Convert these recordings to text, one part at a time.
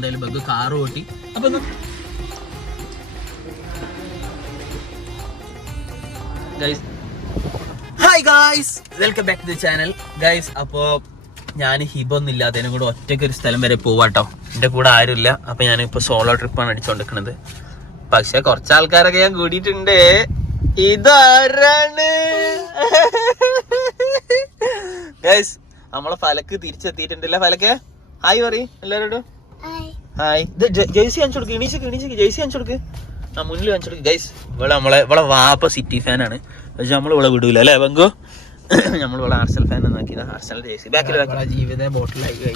എന്തായാലും bug car ഓട്ടി. അപ്പൊ hi guys welcome back to channel guys അപ്പോ ഞാൻ ഹിബൊന്നും ഇല്ലാതെ കൂടെ ഒറ്റയ്ക്ക് ഒരു സ്ഥലം വരെ പോവാട്ടോ എന്റെ കൂടെ ആരുമില്ല. അപ്പൊ ഞാനിപ്പോ സോളോ ട്രിപ്പാണ് അടിച്ചോണ്ടിരിക്കുന്നത് പക്ഷെ കുറച്ച് ആൾക്കാരൊക്കെ ഞാൻ കൂടിയിട്ടുണ്ട്. ഇതാരാണ്? ഗൈസ് നമ്മളെ ഫലക്ക് തിരിച്ചെത്തിയിട്ടുണ്ടല്ലേ ഫലക്കെ? ഹായ് പറയും എല്ലാവരോടും ഹായ് ഇത് ജെയ്സി കാണിച്ചു കൊടുക്ക്. ഇണീച്ചക്ക് ഇണീച്ചക്ക് ജെയ്സി കാണിച്ചു കൊടുക്ക്. ആ മുന്നിൽ കാണിച്ചു കൊടുക്ക്. ഗൈസ് ഇവിടെ നമ്മളെ ഇവിടെ വാപ്പ സിറ്റി ഫാനാണ് പക്ഷെ നമ്മൾ ഇവിടെ വിടൂല അല്ലേ ബംഗു നമ്മൾ ഇവിടെ ആർസൽ ഫാൻ നോക്കിയത് ആർസൽ ജെയ്സി ബാക്കിൽ ജീവിത ബോട്ടിലായി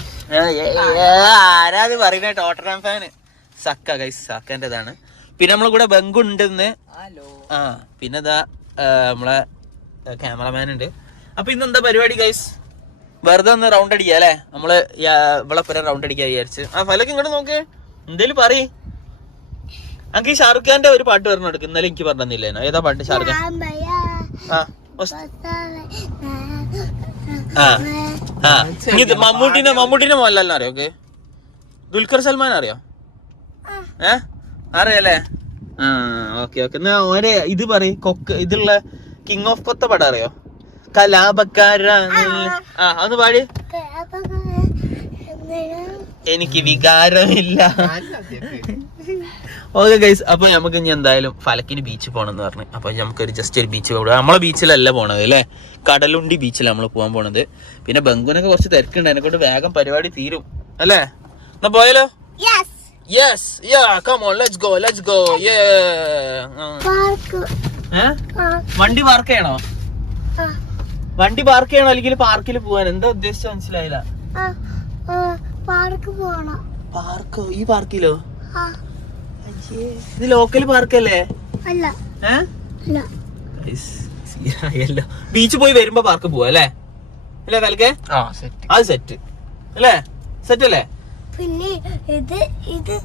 ആരാത് പറയുന്ന ടോട്ടറാം ഫാന് സക്ക ഗൈസ് സക്കന്റെതാണ് പിന്നെ നമ്മളെ കൂടെ ബംഗു ഉണ്ടെന്ന്. ഹലോ ആ പിന്നെ ഇതാ നമ്മളെ ക്യാമറമാൻ ഉണ്ട്. അപ്പൊ ഇന്ന് എന്താ പരിപാടി ഗൈസ് വെറുതെ ഒന്ന് റൗണ്ട് അടിക്കുക അല്ലേ? നമ്മൾ ഇവിടെ പുര റൗണ്ട് അടിക്കാൻ വിചാരിച്ചു. ആ ഫലക്ക് ഇങ്ങോട്ട് നോക്ക്. എന്തേലും പറയ്. എനിക്ക് ഈ ഷാറുഖ് ഖാന്റെ ഒരു പാട്ട് പറഞ്ഞു കൊടുക്കും. ഇന്നലെ എനിക്ക് പറഞ്ഞില്ലേനോ ഏതാ പാട്ട്? ഷാറുഖ് ഖാൻ? ആ ആ ആ. ഇത് മമ്മൂട്ടിനെ മമ്മൂട്ടിനെ മോഹൻലാലിനെ അറിയോ ഓക്കെ ദുൽഖർ സൽമാൻ അറിയോ? ഏ? അറിയല്ലേ ആ ഓക്കെ ഓക്കെ. എന്നാ ഇത് പറയും. കൊക്ക് ഇതുള്ള കിങ് ഓഫ് കൊത്ത പടം അറിയോ? കലാപക്കാര ആ. ഒന്ന് പാടി. എനിക്ക് വികാരമില്ല. ഓക്കെ ഗൈസ് അപ്പൊ നമുക്ക് ഇനി എന്തായാലും ഫലക്കിന് ബീച്ച് പോകണമെന്ന് പറഞ്ഞു. അപ്പൊ നമുക്കൊരു ജസ്റ്റ് ഒരു ബീച്ച് പോകാം നമ്മളെ ബീച്ചിലല്ല പോണത് അല്ലേ? കടലുണ്ടി ബീച്ചിലാണ് നമ്മൾ പോകാൻ പോണത്. പിന്നെ ബംഗുനൊക്കെ കുറച്ച് തിരക്കുണ്ട്. എന്നെ കൊണ്ട് വേഗം പരിപാടി തീരും. അല്ലേ? എന്നാ പോയാലോ? Yes yeah come on let's go let's go yay വണ്ടി വർക്ക് ചെയ്യണോ? വണ്ടി പാർക്ക് ചെയ്യണോ അല്ലെങ്കിൽ പാർക്കിൽ പോവാൻ? എന്താ ഉദ്ദേശിച്ച മനസ്സിലായില്ല. പാർക്ക് പോണം. പാർക്കോ ഈ പാർക്കിലോ ഇത് ലോക്കൽ പാർക്കല്ലേ അല്ല? അല്ല. ബീച്ച് പോയി വരുമ്പോ പാർക്ക് പോവാ അല്ലേ? അല്ലേ കലക്കെ ആ സെറ്റ് അത് സെറ്റ് അല്ലേ? സെറ്റ് അല്ലേ? പിന്നെ ഇത് ഇത്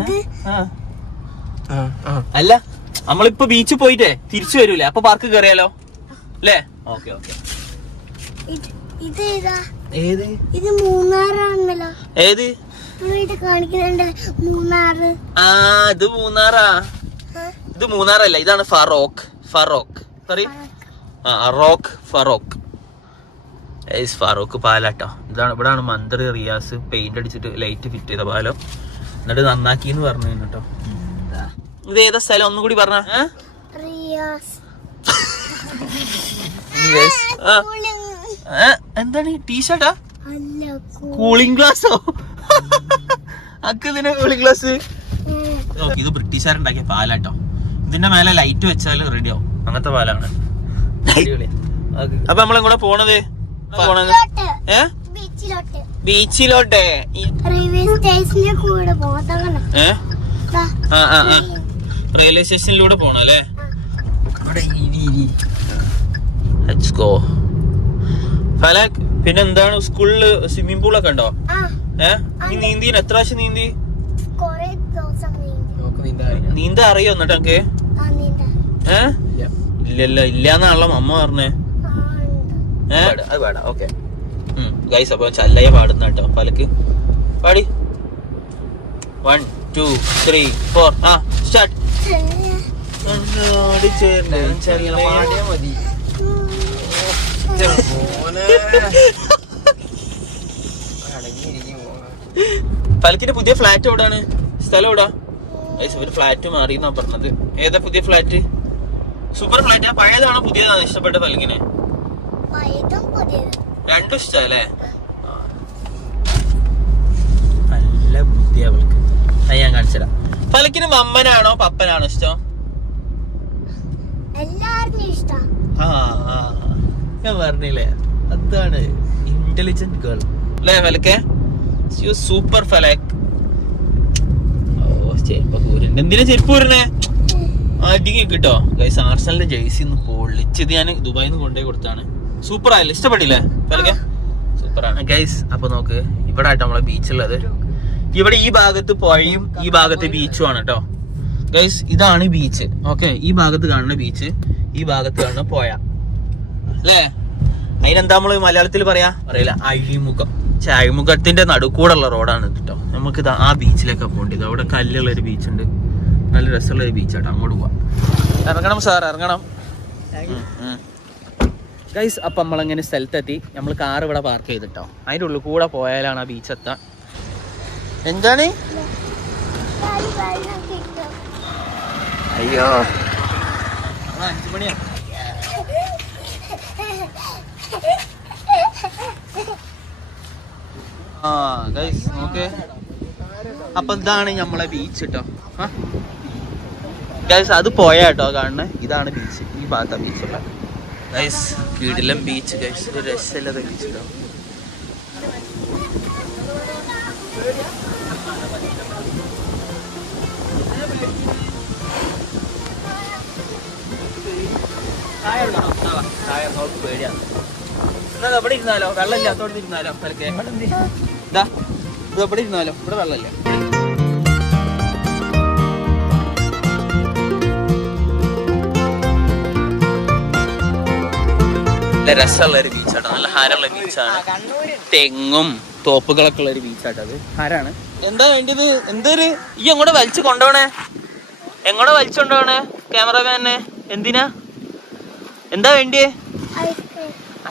ഇത്. ആ. ആ ആ. അല്ല നമ്മളിപ്പോ ബീച്ച് പോയിട്ടേ തിരിച്ചു വരൂലേ? അപ്പൊ പാർക്ക് കയറിയാലോ അല്ലേ? Okay okay. ഇത് ഏതാ ഏത്? ഇത് മൂന്നാറാണല്ലോ. ഏത്? കാണിക്കുന്നുണ്ട് മൂന്നാറ്. ആ ഇത് മൂന്നാറാ. ഇത് മൂന്നാറല്ല ഇതാണ് ഫറോക്ക്. ഫറോക്ക്. സോറി ആ റോക്ക് ഫറോക്ക്. ഏസ് ഫറോക്ക് പാലാട്ടോ. ഇതാണ് ഇവിടാണ് മന്ത്രി റിയാസ് പെയിന്റ് അടിച്ചിട്ട് ലൈറ്റ് ഫിറ്റ് ചെയ്ത പാലം. എന്നിട്ട് നന്നാക്കി എന്ന് പറഞ്ഞു കേട്ടോ ഇത് ഏതാ സ്ഥലം? ഒന്നുകൂടി പറഞ്ഞ റിയാസ്. എന്താണ് ടീഷർട്ടാ കൂളിംഗ് ഗ്ലാസോ അക്ക് ഇതിനെ കൂളിംഗ് ഗ്ലാസ്. നോക്കി ഇത് ബ്രിട്ടീഷുകാരുണ്ടാക്കിയ പാലാട്ടോ. ഇതിന്റെ മേലെ ലൈറ്റ് വെച്ചാൽ റെഡി ആവും. അങ്ങനത്തെ പാലാണ്. അപ്പൊ നമ്മളെങ്ങോടെ പോണത്? പോണത്? ബീച്ചിലോട്ട്, ഏ? റെയിൽവേ സ്റ്റേഷനിലൂടെ പോണല്ലേ ആ ആ റെയിൽവേ സ്റ്റേഷനിലൂടെ പോണം അല്ലേ ലെറ്റ്സ് ഗോ ഫലക് പിന്നെ എന്താണ് സ്കൂളിൽ സ്വിമ്മിംഗ് പൂളൊക്കെ ഉണ്ടോ? ആ. ഏ? നീ നീന്തി എത്ര പ്രാവശ്യം നീന്തി? നീന്തി. അറിയോ എന്നിട്ട് എനിക്ക് ആ നീന്താ. ഏ? ഇല്ല. ഇല്ലല്ലോ ഇല്ലാന്നാണല്ലോ അമ്മ പറഞ്ഞേ. ഉണ്ട്. അത് ഓക്കെ. ഗൈസ് അപ്പൊ ചല്ലയ പാടുന്ന കേട്ടോ പലക്ക് പാടി. വൺ ടു ത്രീ ഫോർ ആ സ്റ്റാർട്ട് ചെറിയ പാടിയാ മതി. പലക്കിന്റെ പുതിയ ഫ്ലാറ്റ് എവിടാണ്? സ്ഥലം എവിടാ? ഒരു ഫ്ലാറ്റ് മാറി എന്നാ പറഞ്ഞത്. ഏതാ പുതിയ ഫ്ലാറ്റ്? Super flat. ആ പഴയതാണോ പുതിയതാണ് ഇഷ്ടപ്പെട്ട പലക്കിന് പഴയതും പുതിയതും. രണ്ടും ഇഷ്ടല്ലേ നല്ല ബുദ്ധിയാ അവൾക്ക്. അത് ഞാൻ കാണിച്ചതാ പലക്കിന് മമ്മനാണോ പപ്പനാണോ ഇഷ്ടം? എല്ലാവർക്കും ഇഷ്ടം. ആ ആ, ഞാൻ പറഞ്ഞില്ലേ? അതാണ് ഇന്റലിജന്റ് ഗേൾ അല്ലേ ഫലക്കെ സൂപ്പർ ഫലക് ഓ ചെരുപ്പ് എന്തിനാ ചെരുപ്പ് അടിക്ക് കിട്ടോ. ഗൈസ് ആർസലിന്റെ ജേഴ്സി ഒന്ന് പൊളിച്ചത് ഞാൻ ദുബായിൽ നിന്ന് കൊണ്ടുപോയി കൊടുത്താണ്. സൂപ്പർ ആയല്ലേ? ഇഷ്ടപ്പെട്ടില്ലേ ഫലക്കെ സൂപ്പറാണ് ഗൈസ് അപ്പൊ നോക്ക്. ഇവിടെ ആയിട്ട് നമ്മളെ ബീച്ചുള്ളത് ഇവിടെ ഈ ഭാഗത്ത് പുഴയും ഈ ഭാഗത്ത് ബീച്ചും ആണ് കേട്ടോ ഗൈസ് ഇതാണ് ബീച്ച് ഓക്കെ ഈ ഭാഗത്ത് കാണുന്ന ബീച്ച് ഈ ഭാഗത്ത് കാണുന്ന പുഴ. അല്ലേ അതിനെന്താ നമ്മൾ മലയാളത്തിൽ പറയാ? അറിയില്ല അഴിമുഖം. പക്ഷെ ചായമുഖത്തിന്റെ നടുക്കൂടുള്ള റോഡാണ് കേട്ടോ നമുക്ക് ഇതാ ആ ബീച്ചിലേക്ക് പോകേണ്ടത്. അവിടെ കല്ലുള്ള ഒരു ബീച്ച് ഉണ്ട് നല്ല രസമുള്ള ഒരു ബീച്ചാട്ടോ. അങ്ങോട്ട് പോവാം. ഇറങ്ങണം സാർ ഇറങ്ങണം. ഗൈസ് അപ്പം നമ്മളങ്ങനെ സ്ഥലത്തെത്തി? നമ്മൾ കാർ ഇവിടെ പാർക്ക് ചെയ്തിട്ടോ അതിന്റെ ഉള്ളിൽ കൂടെ പോയാലാണ് ആ ബീച്ച് എത്താൻ. എന്താണ്? അയ്യോ. അഞ്ചു മണിയാ. ഗൈസ് നോക്ക് അപ്പൊ ഇതാണ് നമ്മളെ ബീച്ച് കേട്ടോ ഗൈസ് അത് പോയ കേട്ടോ കാണുന്നത് ഇതാണ് ബീച്ച് ഈ ഭാഗത്താ ബീച്ച് ഗൈസ് കീടിലം ബീച്ച് ഗൈസ് ഒരു രസമില്ലാത്ത ബീച്ച് കേട്ടോ എന്നാ അവിടെ ഇരുന്നാലോ? വെള്ളമില്ല അതോടെ ഇരുന്നാലോ? പലക്കെ ഇതാ ഇത് അവിടെ ഇരുന്നാലോ? ഇവിടെ വെള്ളമില്ല. നല്ല രസമുള്ള ഒരു ബീച്ചാട്ടോ നല്ല ഹാരമുള്ള ബീച്ചാണ് തെങ്ങും തോപ്പുകളൊക്കെ ഉള്ള ഒരു ബീച്ചാട്ടോ അത്. ആരാണ് എന്താ വേണ്ടത്? എന്തൊരു? ഈ എങ്ങോട്ട് വലിച്ചു കൊണ്ടുപോണേ എങ്ങോട്ട് വലിച്ചു കൊണ്ടുപോണേ ക്യാമറമാനെ എന്തിനാ? എന്താ വേണ്ടിയേ?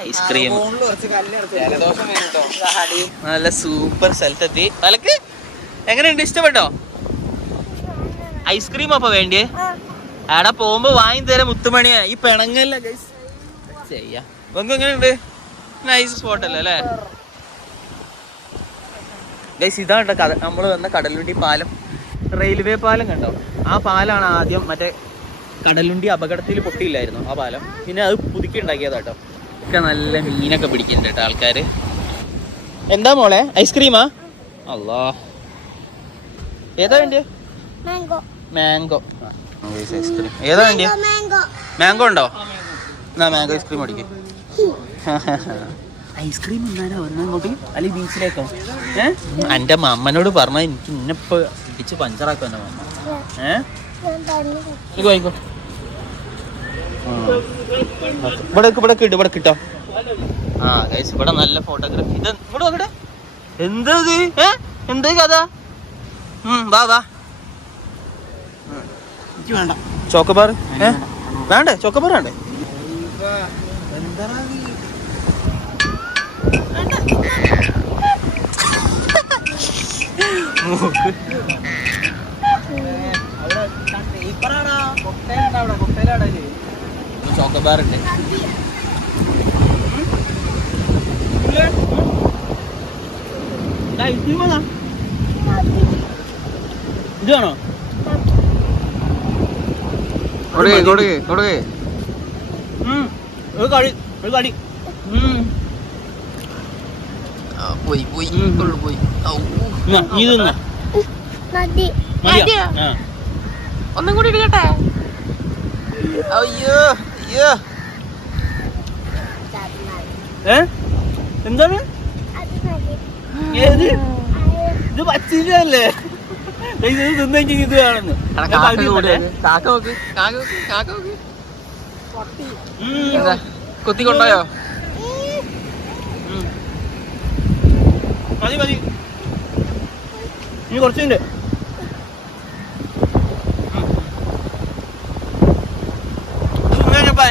ഐസ്ക്രീം. നല്ല സൂപ്പർ സ്ഥലത്തെത്തി. അലക്ക് എങ്ങനെയുണ്ട്? ഇഷ്ടപ്പെട്ടോ? ഐസ്ക്രീം അപ്പൊ വേണ്ടിയേ? ആടെ പോകുമ്പോ വാങ്ങി തരാം മുത്തുമണിയാ. ഈ പിണങ്ങല്ല ചെയ്യാ. എങ്ങനെയുണ്ട്? നൈസ് സ്പോട്ട് അല്ലേ ഗൈസ് ഇതാണ് കട നമ്മൾ വന്ന കടലുണ്ടി പാലം. റെയിൽവേ പാലം കണ്ടോ? ആ പാലാണ് ആദ്യം മറ്റേ കടലുണ്ടി അപകടത്തിൽ പൊട്ടിയില്ലായിരുന്നു ആ പാലം. പിന്നെ അത് പുതുക്കി ഉണ്ടാക്കിയതാട്ടോ ഒക്കെ നല്ല മീനൊക്കെ പിടിക്കുന്നുണ്ട് കേട്ടോ ആൾക്കാര്. എന്താ മോളെ? ഐസ്ക്രീമാ അല്ലോ ഏതാ വേണ്ടിയ? മാംഗോ ഐസ്ക്രീം ഏതാ വേണ്ടിയ? മാംഗോ മാംഗോ ഉണ്ടോ? എന്നാ മാംഗോ ഐസ്ക്രീം അടിക്കും. ഐസ്ക്രീം ഒരെണ്ണം ഇങ്ങോട്ട് അല്ലെങ്കിൽ ബീച്ചിലേക്കോ ഏഹ് എന്റെ മമ്മനോട് പറഞ്ഞാൽ എനിക്ക് ഇന്നിപ്പോ ഇടിച്ച് പഞ്ചറാക്കും എന്റെ മമ്മ ഏഹ് വാങ്ങിക്കോ ഇവിടെ ഇവിടെ കിട്ടും ഇവിടെ കിട്ടാം ആ ഗൈസ് ഇവിടെ നല്ല ഫോട്ടോഗ്രാഫി ഇത് ഇവിടെ നോക്കട്ടെ എന്താ ഇത്? ഏ? എന്താ കഥ? വാ വാ. വേണ്ട. ചോക്കബാർ ഏ? വേണ്ടേ. ചോക്കബാർ വേണ്ടേ? എന്താ അവിടെ പേപ്പറാടാ ഉണ്ട്. ഇതാണോ കൊടുക്കേ കൊടുക്കേ കൊടുക്കേ. ഒരു കളി ഒരു ഉം. പോയി പോയി. പോയി. ഇത്. ഒന്നും കൂടി ഇടിക്കട്ടെ അയ്യോ. എന്താണ്? മതി ഏത്? ഇത് പച്ചിലല്ലേ ഇത് തിന്നെങ്കിൽ ഇത് കാണുന്നു. എടാ, ഞാൻ കാക്ക പകുതി കൂടെ തിന്നട്ടെ. കാക്ക നോക്ക് കാക്ക നോക്ക് കാക്ക നോക്ക് ഉം. എന്താ കുത്തി കൊണ്ടോയോ ഉം. മതി മതി ഇനി കുറച്ചുണ്ട്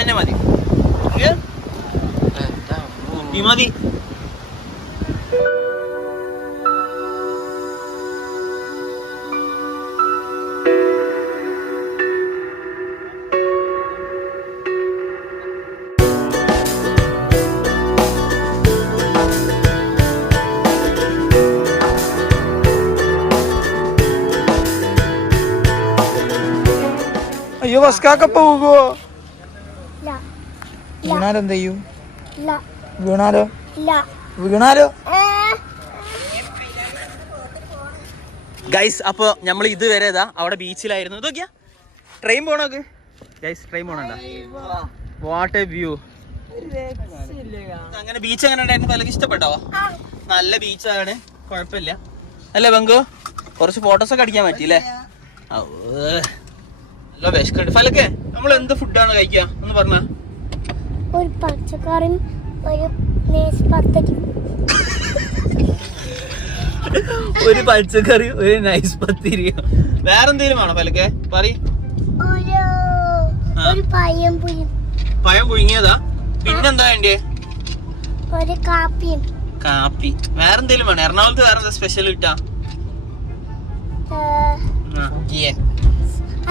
തന്നെ മതി. ഏ? എന്താ ഈ മതി. അയ്യോ ബസ്കാക്ക പോകുമോ ല വീണാലോ? എന്ത് ചെയ്യും വീണാലോ? വീണാലോ ഗൈസ് അപ്പൊ നമ്മൾ ഇതുവരെ ഇതാ അവിടെ ബീച്ചിലായിരുന്നു. ഇതൊക്കെയാ ട്രെയിൻ പോണോക്ക് ഗൈസ് ട്രെയിൻ പോണണ്ട വാട്ട് എ വ്യൂ അങ്ങനെ ബീച്ച് അങ്ങനെ ഉണ്ടായിരുന്നു? പലക്ക് ഇഷ്ടപ്പെട്ടോ? നല്ല ബീച്ചാണ് കുഴപ്പമില്ല. അല്ലേ ബംഗു? കുറച്ച് ഫോട്ടോസ് ഒക്കെ അടിക്കാൻ പറ്റിയില്ലേ? ഓ നല്ല വിശക്കുണ്ട്. ഫലക്കെ നമ്മൾ എന്ത് ഫുഡാണ് കഴിക്കുക? ഒന്ന് പറഞ്ഞ. ഒരു പച്ചക്കറിയും ഒരു ഒരു പച്ചക്കറി ഒരു നൈസ് പത്തിരി വേറെന്തേലും വേണോ പലക്കെ? പറ ഒരു ഒരു പയ്യം പുയും പഴം പുഴുങ്ങിയതാ? പിന്നെന്താ വേണ്ടേ ഒരു കാപ്പിയും. കാപ്പി. വേറെന്തേലും വേണം? എറണാകുളത്ത് വേറെന്താ സ്പെഷ്യൽ കിട്ടാ?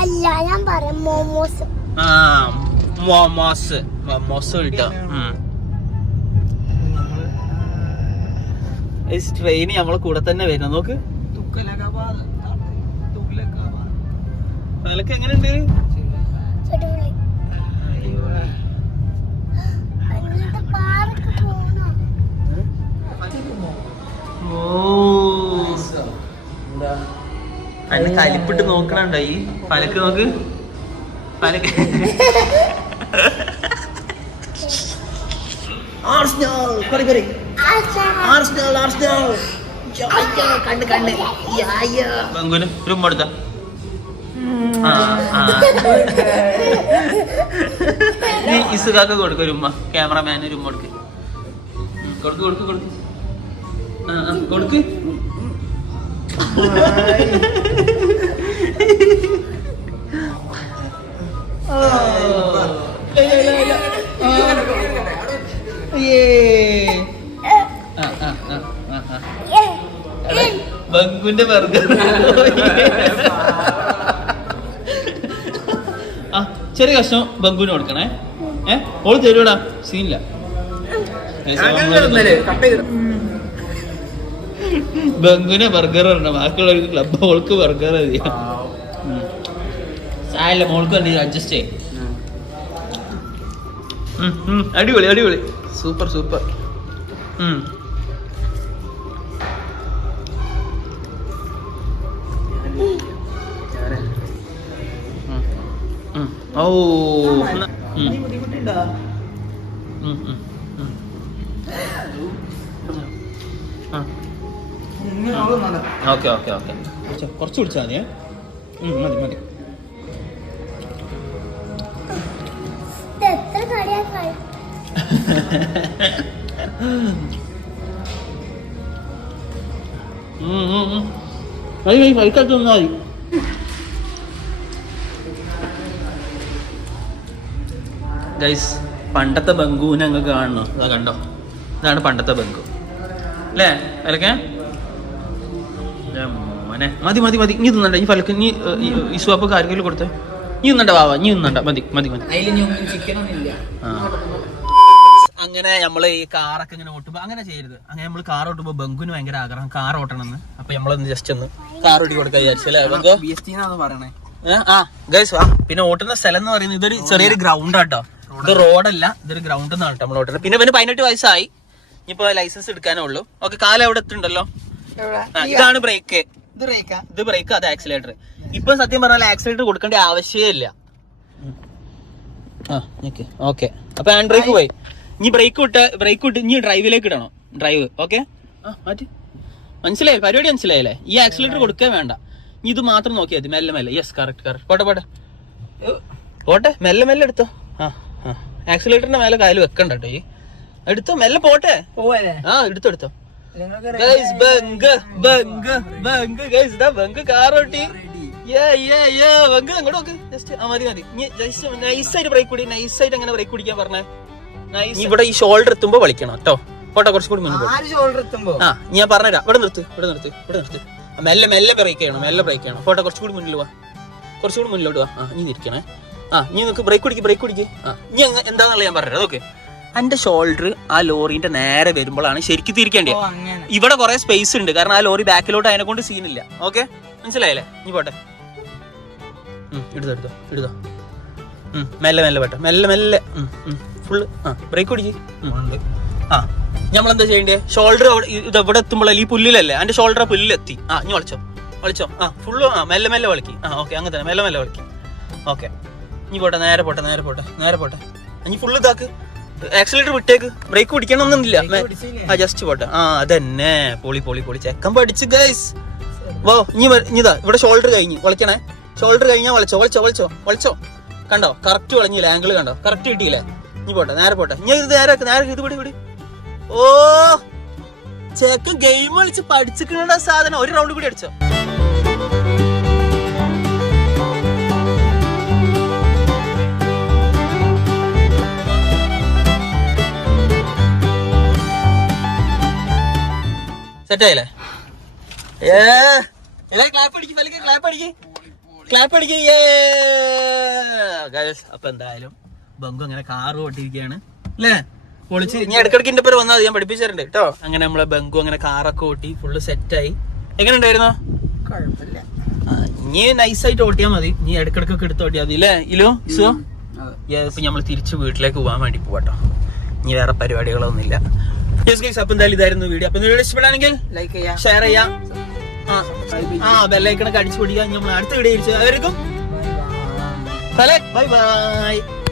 അല്ല ഞാൻ പറയാം മോമോസ്. ആ മോമോസ്. കിട്ടാ ട്രെയിൻ നമ്മളെ കൂടെ തന്നെ വരുന്നത് നോക്ക്. അതിലൊക്കെ എങ്ങനെയുണ്ട്? ഓ. അതിന് കലിപ്പിട്ട് നോക്കണുണ്ടായി പലക്ക്? നോക്ക്. പലക്ക്. ബംഗുന് ഒരു ഉമ്മ എടുത്ത നീ ഇസുകാക്ക് കൊടുക്ക ഒരു ഉമ്മ. ക്യാമറമാൻ ഒരു ഉമ്മ കൊടുക്ക്. കൊടുക്ക് കൊടുക്ക് കൊടുക്ക്. കൊടുക്ക്. ആ, ബംഗുന്റെ ബർഗർ. ആ ചെറിയ കഷ്ണം ബംഗുവിന് കൊടുക്കണേ. ഏ ഓൾ തരൂടാ സീനില്ല. ബംഗുനെ ബർഗർ പറഞ്ഞ ബാക്കിയുള്ളവർക്ക് ക്ലബ് ഓൾക്ക് ബർഗർ ചെയ്യാം സാരല്ല മോൾക്ക് വേണ്ടി അഡ്ജസ്റ്റ് ചെയ്യും. അടിപൊളി അടിപൊളി. Super super. Oh okay okay okay കുറച്ച് കുടിച്ചാൽ മതിയേ. മതി മതി. എത്ര കടയാ കഴി ഉം, ഉം, ഉം. മതി ഗൈസ് പണ്ടത്തെ ബംഗുവിനെ അങ്ങ് കാണുന്നു അതാ കണ്ടോ? ഇതാണ് പണ്ടത്തെ ബംഗു. അല്ലേ? അതൊക്കെ മോനെ. മതി മതി മതി. ഇനി തിന്നണ്ട. ഈ ഫലക്ക് നീ ഈ സ്വാപ്പ് ആർക്കെങ്കിലും കൊടുത്തേ. നീ തിന്നണ്ട വാവാ നീ തിന്നണ്ട. മതി മതി മതി. ആ. അങ്ങനെ നമ്മൾ ഈ കാറൊക്കെ ഇങ്ങനെ ഓട്ടുമ്പോ അങ്ങനെ ചെയ്യരുത്. അങ്ങനെ നമ്മൾ കാർ ഓട്ടുമ്പോ ബംഗുന് ഭയങ്കര ആഗ്രഹം. കാർ ഓട്ടണം എന്ന് അപ്പൊ നമ്മളൊന്ന് ജസ്റ്റ് ഒന്ന് കാർ ഓടി കൊടുക്കാൻ വിചാരിച്ചല്ലേ പറയണേ? ആ ഗൈസ് പിന്നെ ഓട്ടുന്ന സ്ഥലം എന്ന് പറയുന്നത് ഇതൊരു ചെറിയൊരു ഗ്രൗണ്ട് ആട്ടോ ഇത് റോഡല്ല ഇതൊരു ഗ്രൗണ്ട് എന്നാണ് നമ്മൾ ഓട്ടുന്നത്. പിന്നെ പിന്നെ പതിനെട്ട് വയസ്സായി. ഇനിയിപ്പോ ലൈസൻസ് എടുക്കാനേ ഉള്ളൂ ഓക്കെ കാലം എവിടെ എത്തുണ്ടല്ലോ ഇതാണ് ബ്രേക്ക് ഇത് റേക്കാ ഇത് ബ്രേക്ക് അത് ആക്സിലേറ്റർ ഇപ്പൊ സത്യം പറഞ്ഞാൽ ആക്സിലേറ്റർ കൊടുക്കേണ്ട ആവശ്യമേ ഇല്ല. ആ ഓക്കെ. അപ്പൊ ഹാൻഡ് ബ്രേക്ക് പോയി. ഇനി ബ്രേക്ക് വിട്ട് ബ്രേക്ക് വിട്ട് നീ ഡ്രൈവിലേക്ക് ഇടണം? ഡ്രൈവ് ഓക്കെ മനസ്സിലായി? പരിപാടി മനസ്സിലായില്ലേ? ഈ ആക്സിലേറ്റർ കൊടുക്കാൻ വേണ്ട. ഇനി ഇത് മാത്രം നോക്കിയാൽ മതി. മെല്ലെ മെല്ലെ. യെസ് കറക്റ്റ് കറക്റ്റ് പോട്ടെ പോട്ടെ. പോട്ടെ. മെല്ലെ മെല്ലെ എടുത്തോ. ആ ആ. ആക്സിലേറ്ററിന്റെ മേലെ കാൽ വെക്കണ്ട കേട്ടോ ഈ. എടുത്തോ മെല്ലെ പോട്ടെ. ആ എടുത്തോ എടുത്തോ. ഗൈസ് ബംഗ് ബംഗ് ബംഗ് ഗൈസ് ബംഗ് ബംഗ് അങ്ങോട്ട് നോക്ക്. ജസ്റ്റ് ആ മതി മതി. നൈസായിട്ട് ബ്രേക്ക് കൂടി. നൈസ് ആയിട്ട് എങ്ങനെ ബ്രേക്ക് കുടിക്കാൻ പറഞ്ഞേ. ഇവിടെ ഈ ഷോൾഡർ എത്തുമ്പോ വിളിക്കണം കേട്ടോ. പോട്ടെ കുറച്ചും കൂടി മുന്നോട്ട് ആര് ഷോൾഡർ എത്തുമ്പോ? ആ ഞാൻ പറഞ്ഞുതരാം. ഇവിടെ നിർത്ത് ഇവിടെ നിർത്ത് ഇവിടെ നിർത്ത്. മെല്ലെ മെല്ലെ ബ്രേക്ക് ചെയ്യണം മെല്ലെ ബ്രേക്ക് ചെയ്യണം. പോട്ടെ കുറച്ചുകൂടി മുന്നിൽ വാ. കുറച്ചുകൂടി മുന്നിലോട്ട് വാ. ആ നീ ഇരിക്കണേ. ആ നീ നിനക്ക് ബ്രേക്ക് പിടിക്ക് ബ്രേക്ക് പിടിക്ക് ആ നീ അങ്ങ് എന്താണെന്നുള്ള ഞാൻ പറഞ്ഞത് ഓക്കെ എന്റെ ഷോൾഡർ ആ ലോറിന്റെ നേരെ വരുമ്പോഴാണ് ശരിക്കും തിരിക്കേണ്ടത്. ഇവിടെ കുറെ സ്പേസ് ഉണ്ട്. കാരണം ആ ലോറി ബാക്കിലോട്ട് അതിനെ കൊണ്ട് സീനില്ല ഓക്കെ മനസ്സിലായില്ലേ? നീ പോട്ടെ. എടുത്തോ എടുത്തോ എടുത്തോ. മെല്ലെ മെല്ലെ പോട്ടെ. മെല്ലെ മെല്ലെ. ഫുള്ള് ആ ബ്രേക്ക് പിടിക്ക്. ആ നമ്മളെന്താ ചെയ്യണ്ടേ? ഷോൾഡർ ഇത് ഇവിടെ എത്തുമ്പോഴല്ലേ ഈ പുല്ലിലല്ലേ അതിന്റെ ഷോൾഡർ പുല്ലിലെത്തി. ആ ഇനി വളച്ചോ വളച്ചോ ആ ഫുള്ള് ആ മെല്ലെ മെല്ലെ വിളിക്കി ആ ഓക്കെ അങ്ങനെ തന്നെ മെല്ലെ മെല്ലെ വിളിക്കി ഓക്കെ. ഇനി പോട്ടെ നേരെ പോട്ടെ നേരെ പോട്ടെ നേരെ പോട്ടെ. ഇനി ഫുള്ള് ഇതാക്ക്. ആക്സിലേറ്റർ വിട്ടേക്ക്. ബ്രേക്ക് പിടിക്കണമെന്നൊന്നുമില്ല ആ ജസ്റ്റ് പോട്ടെ. ആ അതന്നെ. പൊളി പൊളി പൊളി. ചെക്കൻ പഠിച്ച് ഗൈസ് വോ ഇനി ഇനിതാ ഇവിടെ ഷോൾഡർ കഴിഞ്ഞു. വളയ്ക്കണേ ഷോൾഡർ കഴിഞ്ഞാൽ വളച്ചോ വളച്ചോ വളച്ചോ വളച്ചോ കണ്ടോ? കറക്റ്റ് വളഞ്ഞില്ല ആംഗിൾ കണ്ടോ? കറക്റ്റ് കിട്ടിയില്ലേ? ഇനി പോട്ടെ നേരെ പോട്ടെ. ഞാൻ ഇത് നേരെ നേരെ ഇത് പിടി പിടി. ഓ ചേക്ക് ഗെയിം കളിച്ച് പഠിച്ചിക്കണ സാധനം ഒരു റൗണ്ട് കൂടി അടിച്ചോ. സെറ്റായില്ലേ ഏ ക്ലാപ്പ് അടിക്ക് ഫലിക്ക് ക്ലാപ്പ് അടിക്ക്. ക്ലാപ്പ് അടിക്ക് ഗൈസ് അപ്പൊ എന്തായാലും ബങ്കു അങ്ങനെ കാറ് ഓട്ടിരിക്കുകയാണ് അല്ലേ പൊളിച്ച്. ഇനി ഇടക്കിടക്ക് എന്റെ പേര് വന്നാൽ ഞാൻ പഠിപ്പിച്ചു തരണ്ട് കേട്ടോ? അങ്ങനെ നമ്മളെ ബങ്കു അങ്ങനെ കാറൊക്കെ ഓട്ടി ഫുള്ള് സെറ്റായി എങ്ങനെ ഉണ്ടായിരുന്നോ കുഴപ്പമില്ല. നൈസ് ആയിട്ട് ഓട്ടിയാൽ മതി. നീ ഇടക്കിടക്കൊക്കെ എടുത്ത് ഓട്ടിയാൽ മതി അല്ലേ ഇലോ സോ. യെസ് നമ്മൾ തിരിച്ച് വീട്ടിലേക്ക് പോകാൻ വേണ്ടി പോവാട്ടോ ഇനി വേറെ പരിപാടികളൊന്നും ഇല്ല യെസ് ഗൈസ് അപ്പൊ എന്തായാലും ഇതായിരുന്നു വീഡിയോ. അപ്പൊ വീഡിയോ ഇഷ്ടപ്പെടാണെങ്കിൽ ലൈക്ക് ചെയ്യാം. ഷെയർ ചെയ്യാം. ആ ബെല്ലൈക്കണൊക്കെ അടിച്ചു പിടിക്കാം നമ്മൾ അടുത്ത വീഡിയോ അവർക്കും ബൈ ബൈ